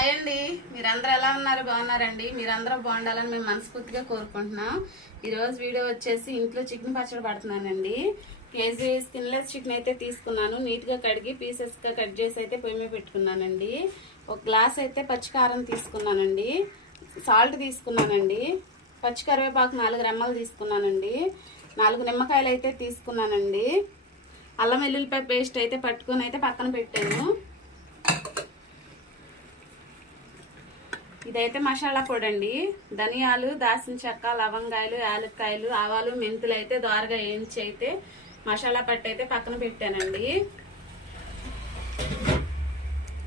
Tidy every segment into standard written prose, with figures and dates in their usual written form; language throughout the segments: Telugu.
హాయ్ అండి, మీరందరూ ఎలా ఉన్నారు? బాగున్నారండి? మీరందరూ బాగుండాలని మేము మనస్ఫూర్తిగా కోరుకుంటున్నాం. ఈరోజు వీడియో వచ్చేసి ఇంట్లో చికెన్ పచ్చడి పడుతున్నానండి. కేజీ స్కిన్లెస్ చికెన్ అయితే తీసుకున్నాను. నీట్గా కడిగి పీసెస్గా కట్ చేసి అయితే పొయ్యి మీద పెట్టుకున్నానండి. ఒక గ్లాస్ అయితే పచ్చికారం తీసుకున్నానండి. సాల్ట్ తీసుకున్నానండి. పచ్చి కరివేపాకు 4 రెమ్మలు తీసుకున్నానండి. 4 నిమ్మకాయలు అయితే తీసుకున్నానండి. అల్లం వెల్లుల్లిపాయ పేస్ట్ అయితే పట్టుకొని అయితే పక్కన పెట్టాను. ఇదైతే మసాలా పొడి అండి. ధనియాలు, దాల్చిన చెక్క, లవంగాయలు, యాలక్కాయలు, ఆవాలు, మెంతులు అయితే దోరగా వేయించి అయితే మసాలా పట్టు అయితే పక్కన పెట్టానండి.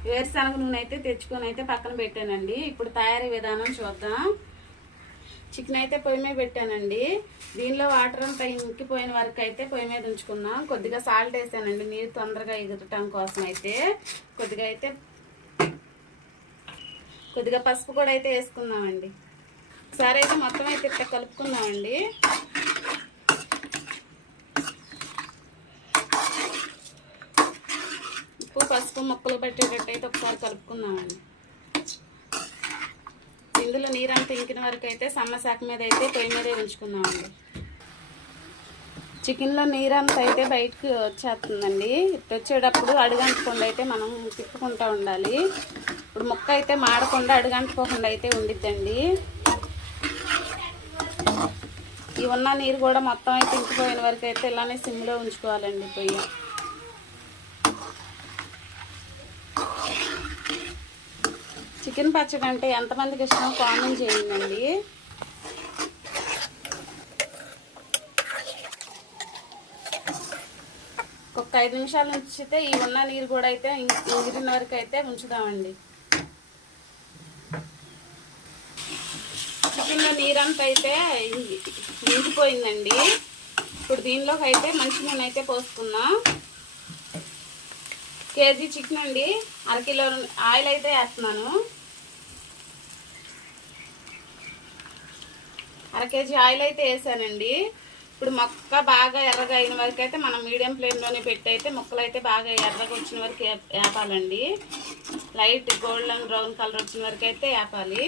వేరుశనగ నూనె అయితే తెచ్చుకొని అయితే పక్కన పెట్టానండి. ఇప్పుడు తయారీ విధానం చూద్దాం. చికెన్ అయితే పొయ్యి మీద పెట్టానండి. దీనిలో వాటర్ అంతా ఇంకిపోయిన వరకు అయితే పొయ్యి మీద ఉంచుకుందాం. కొద్దిగా సాల్ట్ వేసానండి, నీరు తొందరగా ఎగరటం కోసం అయితే. కొద్దిగా పసుపు కూడా అయితే వేసుకుందామండి. ఒకసారి అయితే మొత్తం అయితే ఇట్లా కలుపుకుందామండి. ఉప్పు పసుపు ముక్కలు పెట్టేటట్టు అయితే ఒకసారి కలుపుకుందామండి. ఇందులో నీరంతా ఇంకిన వరకు అయితే సన్నశాఖ మీద అయితే పొయ్యి మీదే ఉంచుకుందామండి. చికెన్లో నీరంతా అయితే బయటకు వచ్చేస్తుందండి. వచ్చేటప్పుడు అడుగంటకుండా అయితే మనం తిప్పుకుంటూ ఉండాలి. ఇప్పుడు ముక్క అయితే మాడకుండా అడుగంటుకోకుండా అయితే ఉండిద్దండి. ఈ ఉన్న నీరు కూడా మొత్తం అయితే ఇంకిపోయిన వరకు అయితే ఇలానే సిమ్లో ఉంచుకోవాలండి పొయ్యి. చికెన్ పచ్చడి అంటే ఎంతమందికి ఇష్టం కామెంట్ చేయండి. ఒక 5 నిమిషాలు ఉంచితే ఈ ఉన్న నీరు కూడా అయితే ఇంగిరిన వరకు అయితే ఉంచుదామండి. చికెన్లో నీరంతా అయితే ఇంకిపోయిందండి. ఇప్పుడు దీనిలోకి అయితే మంచి నూనె అయితే పోసుకుందాం. కేజీ చికెన్ అండి, 1/2 కిలో ఆయిల్ అయితే వేస్తున్నాను. 1/2 కేజీ ఆయిల్ అయితే వేసానండి. ఇప్పుడు మొక్క బాగా ఎర్రగా అయిన వరకు అయితే మనం మీడియం ఫ్లేమ్లోనే పెట్టి అయితే ముక్కలు అయితే బాగా ఎర్రగా వచ్చిన వరకు వేపాలండి. లైట్ గోల్డెన్ బ్రౌన్ కలర్ వచ్చిన వరకు అయితే వేపాలి.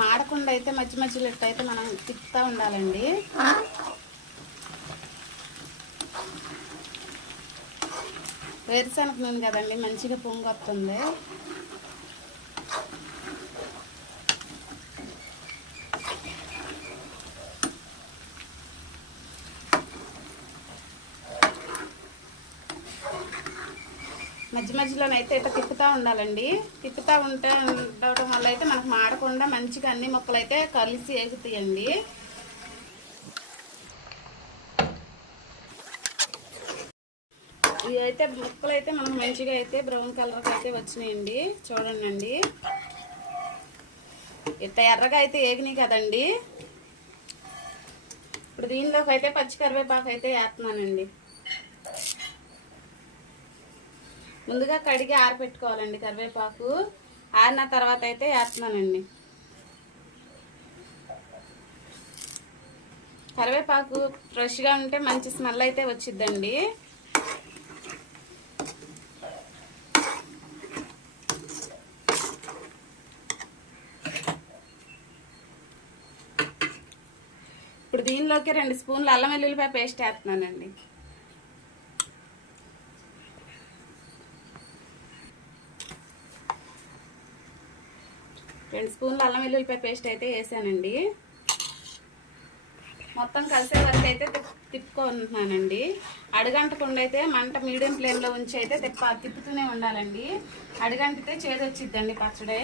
మాడకుండా అయితే మధ్య మధ్యలో అయితే మనం తిప్పుతూ ఉండాలండి. వేరుశనగ నూనె కదండి, మంచిగా పొంగు వస్తుంది. మధ్య మధ్యలోనైతే ఇట్లా తిప్పుతూ ఉండాలండి. తిప్పుతూ ఉండటం వల్ల అయితే మనకు మాడకుండా మంచిగా అన్ని ముక్కలు అయితే కలిసి ఎగుతాయండి. ఇవి అయితే ముక్కలు అయితే మనకు మంచిగా అయితే బ్రౌన్ కలర్కి అయితే వచ్చినాయండి. చూడండి, ఇట్లా ఎర్రగా అయితే ఏగినాయి కదండి. ఇప్పుడు దీనిలోకి అయితే పచ్చి కరివేపాకు అయితే వేస్తున్నానండి. ముందుగా కడిగి ఆరబెట్టుకోవాలండి కరివేపాకు. ఆరిన తర్వాత అయితే వేస్తున్నానండి. కరివేపాకు ఫ్రెష్గా ఉంటే మంచి స్మెల్ అయితే వచ్చిద్దండి. ఇప్పుడు దీనిలోకి 2 స్పూన్లు అల్లం వెల్లుల్లిపాయ పేస్ట్ వేస్తున్నానండి. రెండు స్పూన్లు అల్లం వెల్లుల్లిపాయ పేస్ట్ అయితే వేసానండి. మొత్తం కలిసే వరకు అయితే తిప్పుకుంటున్నానండి. అడుగంటకుండా అయితే మంట మీడియం ఫ్లేమ్లో ఉంచి అయితే తిప్పుతూనే ఉండాలండి. అడుగంటితే చేదు వచ్చిద్దండి పచ్చడి.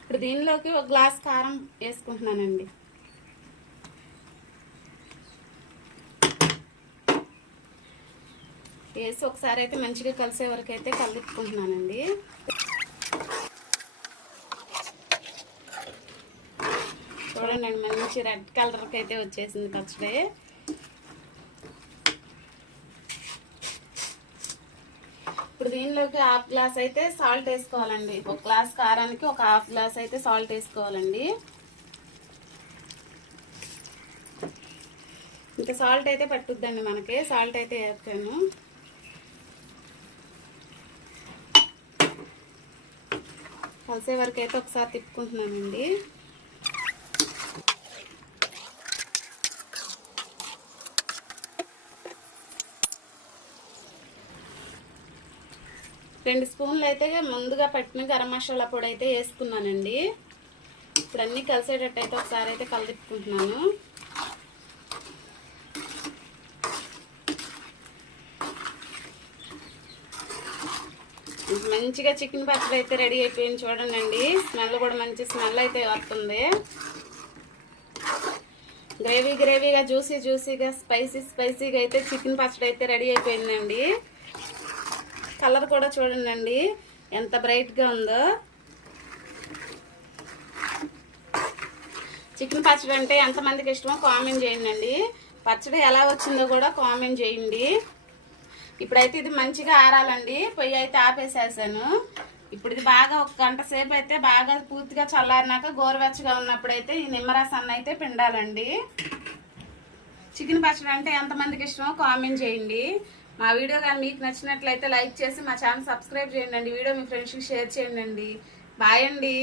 ఇప్పుడు దీనిలోకి 1 గ్లాస్ కారం వేసుకుంటున్నానండి. వేసి ఒకసారి అయితే మంచిగా కలిసే వరకు అయితే కలుపుకుంటున్నానండి. చూడండి, మంచి రెడ్ కలర్కి అయితే వచ్చేసింది పచ్చడి. ఇప్పుడు దీనిలోకి హాఫ్ గ్లాస్ అయితే సాల్ట్ వేసుకోవాలండి. ఒక గ్లాస్ కారానికి ఒక హాఫ్ గ్లాస్ అయితే సాల్ట్ వేసుకోవాలండి. ఇంత సాల్ట్ అయితే పట్టుద్దండి మనకి. సాల్ట్ అయితే వేస్తాను. కలిసే వరకు అయితే ఒకసారి తిప్పుకుంటున్నానండి. రెండు స్పూన్లు అయితే ముందుగా పట్టిన గరం మసాలా పొడి అయితే వేసుకున్నానండి. ఇప్పుడు అన్నీ కలిసేటట్టు అయితే ఒకసారి అయితే కలిపుకుంటున్నాను. మంచిగా చికెన్ పచ్చడి అయితే రెడీ అయిపోయింది చూడండి. స్మెల్ కూడా మంచి స్మెల్ అయితే వస్తుంది. గ్రేవీగా జ్యూసీగా స్పైసీగా అయితే చికెన్ పచ్చడి అయితే రెడీ అయిపోయిందండి. కలర్ కూడా చూడండి ఎంత బ్రైట్గా ఉందో. చికెన్ పచ్చడి అంటే ఎంతమందికి ఇష్టమో కామెంట్ చేయండి. పచ్చడి ఎలా వచ్చిందో కూడా కామెంట్ చేయండి. ఇప్పుడైతే ఇది మంచిగా ఆరాలండి. పొయ్యి అయితే ఆపేసేసాను. ఇప్పుడు ఇది బాగా ఒక గంట సేపు అయితే బాగా పూర్తిగా చల్లారినాక గోరువెచ్చగా ఉన్నప్పుడైతే ఈ నిమ్మరసాన్ని అయితే పిండాలండి. చికెన్ పచ్చడి అంటే ఎంతమందికి ఇష్టమో కామెంట్ చేయండి. మా వీడియో కానీ మీకు నచ్చినట్లయితే లైక్ చేసి మా ఛానల్ సబ్స్క్రైబ్ చేయండి. వీడియో మీ ఫ్రెండ్స్కి షేర్ చేయండి. బాయ్ అండి.